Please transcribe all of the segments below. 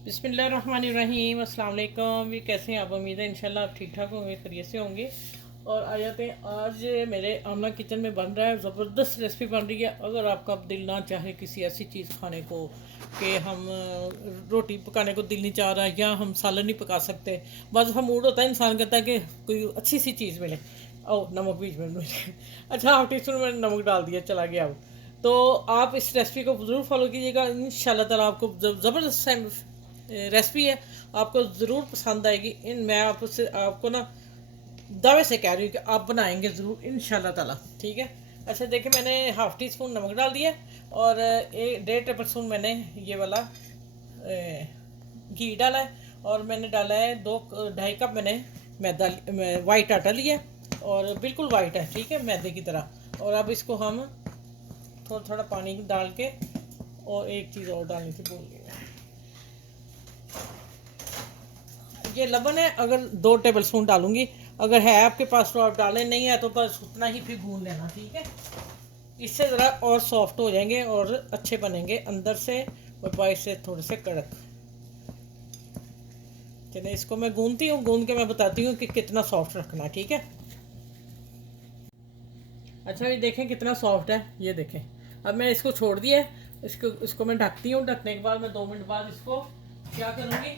बिस्मिल्लाहिर्रहमानिर्रहीम अस्सलाम वालेकुम। भी कैसे हैं आप? उम्मीद है इंशाल्लाह आप ठीक ठाक होंगे, खैरियत से होंगे। और आ जाते हैं, आज मेरे आमना किचन में बन रहा है ज़बरदस्त रेसिपी बन रही है। अगर आपका दिल ना चाहे किसी ऐसी चीज़ खाने को कि हम रोटी पकाने को दिल नहीं चाह रहा या हम सालन नहीं पका सकते, बस हम मूड होता है इंसान कहता है कि कोई अच्छी सी चीज़ मिले। ओ नमक बीच में मिले अच्छा, हाफ टी स्पून मैंने नमक डाल दिया, चला गया। अब तो आप इस रेसिपी को ज़रूर फॉलो कीजिएगा, इंशाल्लाह ताला आपको ज़बरदस्त रेसिपी है, आपको ज़रूर पसंद आएगी। इन मैं आपको ना दावे से कह रही हूँ कि आप बनाएंगे ज़रूर इंशाल्लाह ताला। ठीक है। अच्छा देखिए, मैंने हाफ़ टी स्पून नमक डाल दिया और 1.5 टेबल स्पून मैंने ये वाला घी डाला है। और मैंने डाला है 2 ढाई कप मैंने मैदा वाइट आटा लिया है और बिल्कुल वाइट है, ठीक है, मैदे की तरह। और अब इसको हम थोड़ा थोड़ा पानी डाल के, और एक चीज़ और डालनी थी भूल गया, ये लबन है। अगर 2 टेबल स्पून डालूंगी, अगर है आपके पास तो आप डालें, नहीं है तो बस उतना ही फिर भून लेना, ठीक है। इससे ज़रा और सॉफ्ट हो जाएंगे और अच्छे बनेंगे अंदर से और बाहर से थोड़े से कड़क। चलिए इसको मैं गूंदती हूँ, गूंद के मैं बताती हूँ कि कितना सॉफ्ट रखना है, ठीक है। अच्छा ये देखें कितना सॉफ्ट है, ये देखें। अब मैं इसको छोड़ दिया है, इसको मैं ढकती हूँ। ढकने के बाद मैं 2 मिनट बाद इसको क्या करूँगी,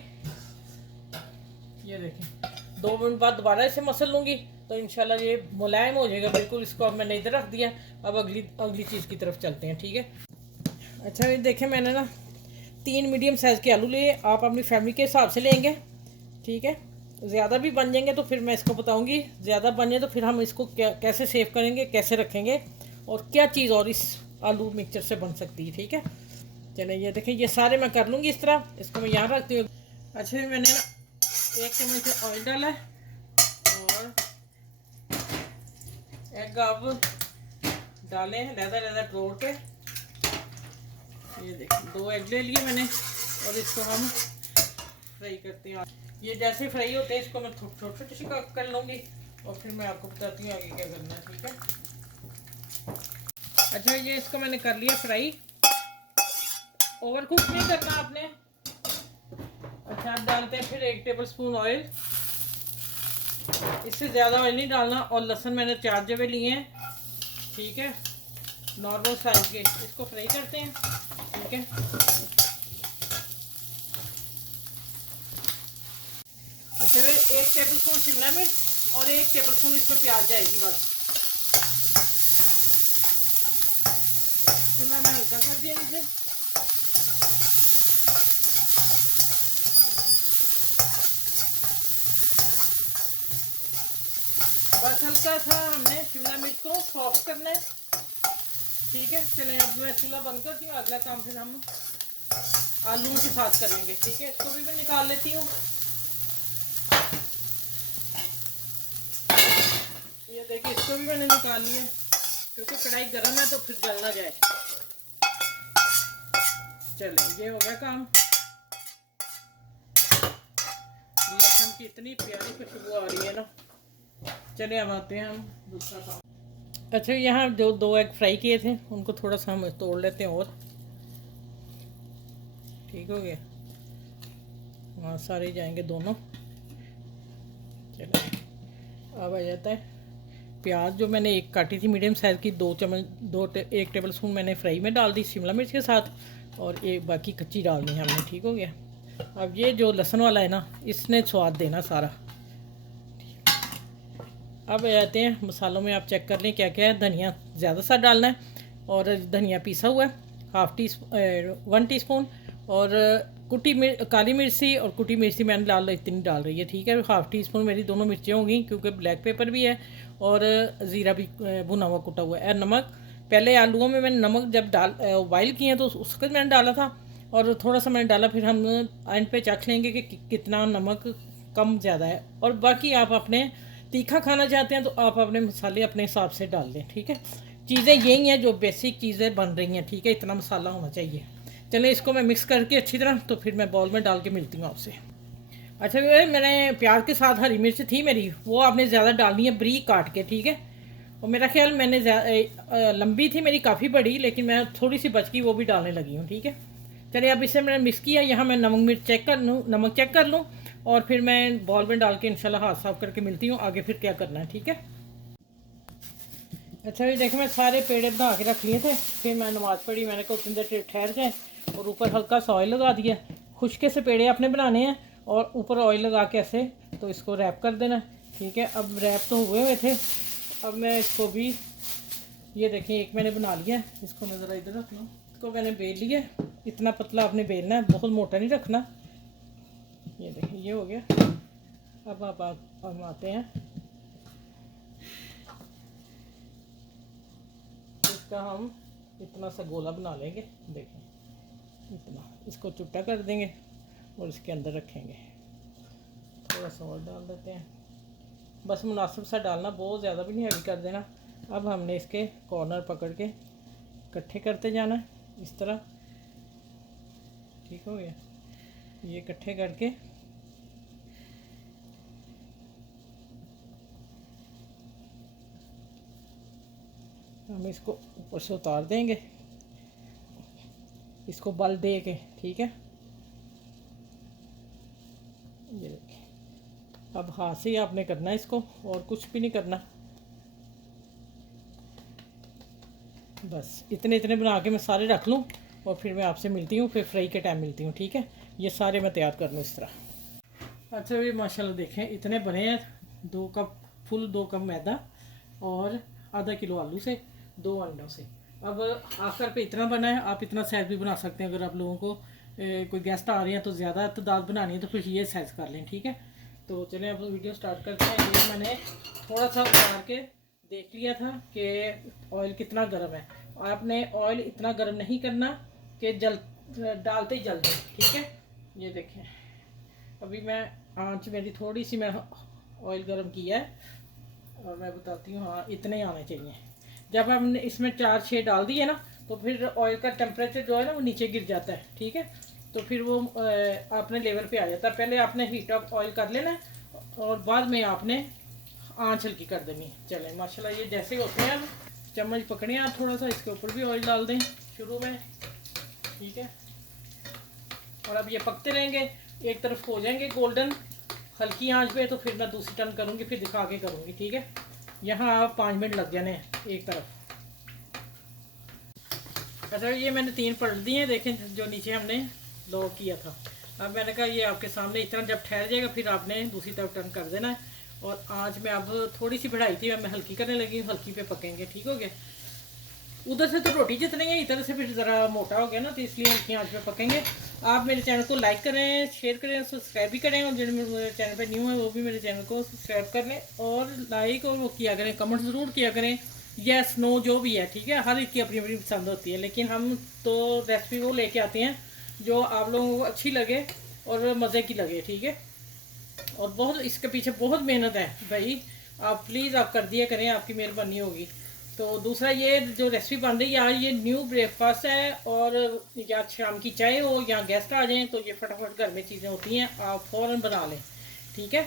ये देखें 2 मिनट बाद दोबारा इसे मसल लूँगी तो इंशाल्लाह ये मुलायम हो जाएगा बिल्कुल। इसको अब मैंने इधर रख दिया। अब अगली अगली चीज़ की तरफ चलते हैं, ठीक है। अच्छा ये देखें, मैंने ना 3 मीडियम साइज़ के आलू लिए। आप अपनी फैमिली के हिसाब से लेंगे, ठीक है। ज़्यादा भी बन जाएंगे तो फिर मैं इसको बताऊँगी, ज़्यादा बन जाए तो फिर हम इसको कैसे सेव करेंगे, कैसे रखेंगे और क्या चीज़ और इस आलू मिक्सचर से बन सकती है, ठीक है। चलिए ये देखें, ये सारे मैं कर लूँगी इस तरह। इसको मैं यहाँ रखती हूँ। अच्छा मैंने ना 1 चम्मच ऑयल डाला है और एग आप डाले हैं लहदा लहदा तोड़ के। ये देखिए 2 एग ले लिए मैंने और इसको हम फ्राई करते हैं। ये जैसे फ्राई होते हैं इसको मैं छोटी छोटी सी कर लूँगी और फिर मैं आपको बताती हूँ आगे क्या करना है, ठीक है। अच्छा ये इसको मैंने कर लिया फ्राई, ओवर कुक नहीं करना आपने। अच्छा आप डालते हैं फिर 1 टेबल स्पून ऑयल, इससे ज़्यादा ऑयल नहीं डालना। और लहसुन मैंने 4 जवे लिए हैं, ठीक है, नॉर्मल साइज के। इसको फ्राई करते हैं, ठीक है। अच्छा 1 टेबल स्पून शिमला मिर्च और 1 टेबल स्पून इसमें प्याज जाएगी बस। शिमला में हल्का कर दिया इसे। बस हल्का सा हमने शिमला मिर्च को सॉफ्ट करना है, ठीक है। चलें अब मैं चूल्हा बंद करती हूँ, अगला काम फिर हम आलूओं के साथ करेंगे, ठीक है। इसको भी मैं निकाल लेती हूँ। ये देखिए इसको भी मैंने निकाल लिया क्योंकि कढ़ाई गर्म है तो फिर जल ना जाए। चलिए ये हो गया काम। लहसुन की इतनी प्यारी खुशबू आ रही है ना। चलिए अब आते हैं हम दूसरा काम। अच्छा यहाँ जो 2 एग फ्राई किए थे उनको थोड़ा सा हम तोड़ लेते हैं और, ठीक हो गया। वहाँ सारे जाएंगे दोनों। चलिए अब आ जाता है प्याज, जो मैंने एक काटी थी मीडियम साइज़ की, 1 टेबल स्पून मैंने फ्राई में डाल दी शिमला मिर्च के साथ और एक बाकी कच्ची डालनी है हमने, ठीक हो गया। अब ये जो लहसुन वाला है ना, इसने स्वाद देना सारा। अब आ जाते हैं मसालों में। आप चेक कर लें क्या क्या है। धनिया ज़्यादा सा डालना है और धनिया पिसा हुआ है 1 टीस्पून। और काली मिर्ची और कुटी मिर्ची मैंने इतनी डाल रही है, ठीक है। 1/2 टीस्पून मेरी दोनों मिर्चें होंगी क्योंकि ब्लैक पेपर भी है और ज़ीरा भी भुना हुआ कुटा हुआ है। नमक पहले आलूओं में मैंने नमक जब बॉयल किए तो उसको मैंने डाला था और थोड़ा सा मैंने डाला। फिर हम एंड पे चख लेंगे कि कितना नमक कम ज़्यादा है। और बाकी आप अपने तीखा खाना चाहते हैं तो आप अपने मसाले अपने हिसाब से डाल दें, ठीक है। चीज़ें यही हैं जो बेसिक चीज़ें बन रही हैं, ठीक है। इतना मसाला होना चाहिए। चलें इसको मैं मिक्स करके अच्छी तरह, तो फिर मैं बाउल में डाल के मिलती हूँ आपसे। अच्छा मैंने प्याज के साथ हरी मिर्च थी मेरी, वो आपने ज़्यादा डालनी है बारीक काट के, ठीक है। और मेरा ख्याल मैंने लंबी थी मेरी काफ़ी बड़ी, लेकिन मैं थोड़ी सी बच गई, वो भी डालने लगी हूँ, ठीक है। चलिए अब इसे मैंने मिक्स किया। यहाँ मैं नमक मिर्च चेक कर लूँ, नमक चेक कर लूँ और फिर मैं बॉल में डाल के इंशाल्लाह हाथ साफ करके मिलती हूँ आगे फिर क्या करना है, ठीक है। अच्छा ये देखो मैं सारे पेड़े बना के रख लिए थे, फिर मैं नमाज़ पढ़ी, मैंने कहा उतनी देर ठहर जाए और ऊपर हल्का सा ऑयल लगा दिया। खुशके से पेड़े आपने बनाने हैं और ऊपर ऑयल लगा के ऐसे तो इसको रैप कर देना, ठीक है। अब रैप तो हुए हुए थे, अब मैं इसको भी, ये देखिए एक मैंने बना लिया है, इसको मैं ज़रा इधर रख लूँ। इसको मैंने बेल लिया, इतना पतला आपने बेलना है, बहुत मोटा नहीं रखना। ये देखिए ये हो गया। अब आप हम आते हैं, इसका हम इतना सा गोला बना लेंगे, देखें इतना, इसको चुट्टा कर देंगे और इसके अंदर रखेंगे। थोड़ा सा और डाल देते हैं, बस मुनासिब सा डालना, बहुत ज़्यादा भी नहीं हैवी कर देना। अब हमने इसके कॉर्नर पकड़ के इकट्ठे करते जाना है इस तरह, ठीक हो गया। ये इकट्ठे करके हम इसको ऊपर से उतार देंगे, इसको बल दे के, ठीक है। ये देखिए अब हाथ से ही आपने करना है इसको, और कुछ भी नहीं करना। बस इतने इतने बना के मैं सारे रख लूँ और फिर मैं आपसे मिलती हूँ, फिर फ्राई के टाइम मिलती हूँ, ठीक है। ये सारे मैं तैयार कर लूँ इस तरह। अच्छा ये माशाल्लाह देखें इतने बने हैं, 2 कप फुल 2 कप मैदा और आधा किलो आलू से 2 अंडों से। अब आखिर पे इतना बना है, आप इतना साइज़ भी बना सकते हैं। अगर आप लोगों को कोई गेस्ट आ रहे हैं तो ज़्यादा तादाद बनानी है तो फिर ये साइज़ कर लें, ठीक है। तो चलें अब वीडियो स्टार्ट करते हैं। ये मैंने थोड़ा सा उतार के देख लिया था कि ऑयल कितना गर्म है। आपने ऑयल इतना गर्म नहीं करना कि जल डालते ही जल जाए, ठीक है। ये देखें अभी मैं आंच मेरी थोड़ी सी, मैं ऑयल गर्म किया है और मैं बताती हूँ, हाँ इतने ही आने चाहिए। जब हमने इसमें 4-6 डाल दिए ना तो फिर ऑयल का टेम्परेचर जो है ना वो नीचे गिर जाता है, ठीक है। तो फिर वो अपने लेवल पे आ जाता है। पहले आपने हीट ऑफ ऑयल कर लेना है और बाद में आपने आँच हल्की कर देनी है। चलें माशाल्लाह ये जैसे होते हैं, अब चम्मच पकड़े आप थोड़ा सा, इसके ऊपर भी ऑयल डाल दें शुरू में, ठीक है। और अब ये पकते रहेंगे, एक तरफ हो जाएंगे गोल्डन हल्की आंच पे, तो फिर मैं दूसरी टर्न करूँगी, फिर दिखा के करूँगी, ठीक है। यहाँ आप 5 मिनट लग जाने एक तरफ। अच्छा ये मैंने 3 पलट दिए हैं, देखें जो नीचे हमने लॉक किया था। अब मैंने कहा ये आपके सामने इतना जब ठहर जाएगा फिर आपने दूसरी तरफ टर्न कर देना है। और आँच में अब थोड़ी सी बढ़ाई थी, अब मैं हल्की करने लगी हूँ, हल्की पे पकेंगे, ठीक हो गया। उधर से तो रोटी जितनी है, इधर से फिर ज़रा मोटा हो गया ना, तो इसलिए हल्की आँच पे पकेंगे। आप मेरे चैनल को लाइक करें, शेयर करें, सब्सक्राइब भी करें, और जो मेरे चैनल पे न्यू है वो भी मेरे चैनल को सब्सक्राइब कर लें और लाइक और वो किया करें, कमेंट ज़रूर किया करें, यस नो जो भी है, ठीक है। हर एक की अपनी अपनी पसंद होती है, लेकिन हम तो रेसिपी वो लेके आते हैं जो आप लोगों को अच्छी लगे और मज़े की लगे, ठीक है। और बहुत इसके पीछे बहुत मेहनत है भाई, आप प्लीज़ आप कर दिया करें, आपकी मेहरबानी होगी। तो दूसरा ये जो रेसिपी बन रही है यार, ये न्यू ब्रेकफास्ट है, और या शाम की चाय हो या गेस्ट आ जाएं तो ये फटाफट घर में चीज़ें होती हैं, आप फ़ौरन बना लें, ठीक है।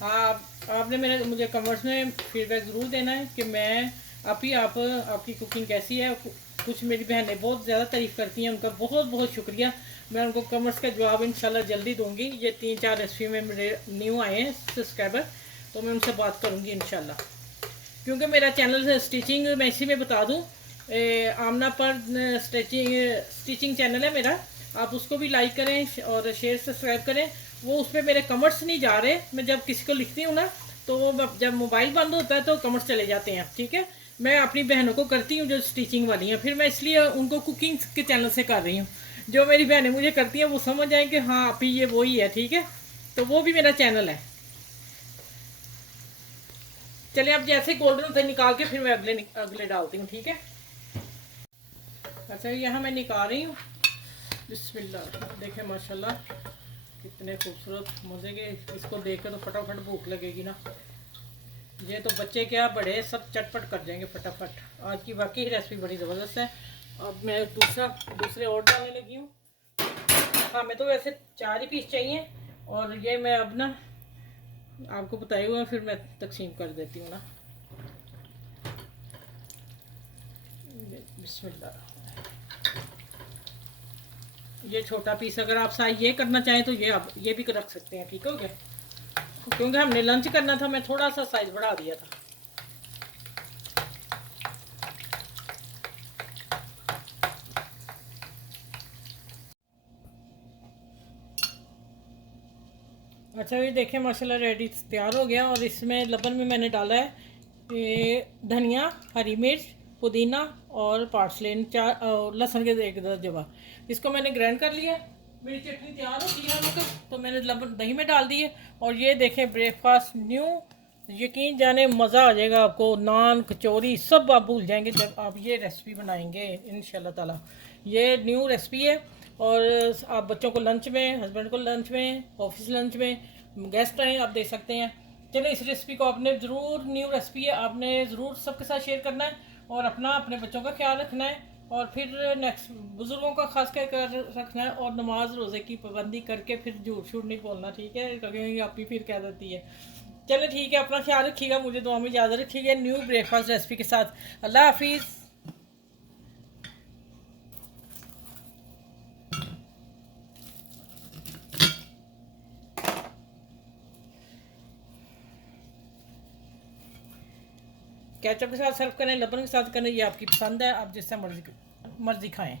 हाँ आपने मेरे मुझे कमेंट्स में फीडबैक ज़रूर देना है कि मैं आपकी कुकिंग कैसी है। कुछ मेरी बहनें बहुत ज़्यादा तारीफ़ करती हैं, उनका बहुत बहुत शुक्रिया। मैं उनको कमेंट्स का जवाब इंशाल्लाह जल्दी दूंगी। ये 3-4 रेसिपी में मेरे न्यू आए हैं सब्सक्राइबर, तो मैं उनसे बात करूंगी इंशाल्लाह। क्योंकि मेरा चैनल स्टिचिंग, मैं इसी में बता दूं, आमना पर स्टिचिंग चैनल है मेरा, आप उसको भी लाइक करें और शेयर सब्सक्राइब करें। वो उस पर मेरे कमेंट्स नहीं जा रहे, मैं जब किसी को लिखती हूँ ना तो वो जब मोबाइल बंद होता है तो कमेंट्स चले जाते हैं, ठीक है। मैं अपनी बहनों को करती हूँ जो स्टिचिंग वाली हैं, फिर मैं इसलिए उनको कुकिंग के चैनल से कर रही हूँ। जो मेरी बहनें मुझे करती हैं वो समझ जाएं कि हाँ अभी ये वही है, ठीक है। तो वो भी मेरा चैनल है। चलिए अब जैसे गोल्डन से निकाल के फिर मैं अगले डालती हूँ, ठीक है। अच्छा यहाँ मैं निकाल रही हूँ, बिस्मिल्लाह। देखें माशाल्लाह कितने खूबसूरत मज़े के, इसको देख के तो फटाफट भूख लगेगी ना। ये तो बच्चे क्या बड़े सब चटपट कर जाएंगे फटाफट। आज की वाकई रेसिपी बड़ी ज़बरदस्त है। अब मैं दूसरे और डालने लगी हूँ। हाँ मैं तो वैसे 4 ही पीस चाहिए, और ये मैं अब ना आपको बताए हुए फिर मैं तकसीम कर देती हूँ ना। बिस्मिल्लाह। ये छोटा पीस, अगर आप साइज ये करना चाहें तो ये आप ये भी रख सकते हैं, ठीक हो गया। क्योंकि हमने लंच करना था, मैं थोड़ा सा साइज बढ़ा दिया था। अच्छा ये देखें माशाल्लाह रेडी तैयार हो गया। और इसमें लबन में मैंने डाला है ये धनिया, हरी मिर्च, पुदीना और पार्सले, चार लहसुन के एक दस जवा। इसको मैंने ग्राइंड कर लिया। मेरी चटनी तैयार हो गई है तो मैंने लबन दही में डाल दी है। और ये देखें ब्रेकफास्ट न्यू, यकीन जाने मज़ा आ जाएगा आपको। नान कचौरी सब आप भूल जाएंगे जब आप ये रेसिपी बनाएंगे इंशाल्लाह ताला। ये न्यू रेसिपी है और आप बच्चों को लंच में, हस्बैंड को लंच में, ऑफिस लंच में, गेस्ट आए आप दे सकते हैं। चलो इस रेसिपी को आपने ज़रूर, न्यू रेसिपी है, आपने ज़रूर सबके साथ शेयर करना है और अपने बच्चों का ख्याल रखना है। और फिर नेक्स्ट बुज़ुर्गों का खास कर रखना है। और नमाज रोज़े की पाबंदी करके फिर झूठ शूठ नहीं बोलना, ठीक है, क्योंकि आप ही फिर कह देती है। चलो ठीक है, अपना ख्याल रखिएगा, मुझे दुआ में इजाज़त रखिएगा न्यू ब्रेकफास्ट रेसिपी के साथ। अल्लाह हाफिज़। केचप के साथ सर्व करें, लबन के साथ करें, ये आपकी पसंद है, आप जिससे मर्जी मर्जी खाएं।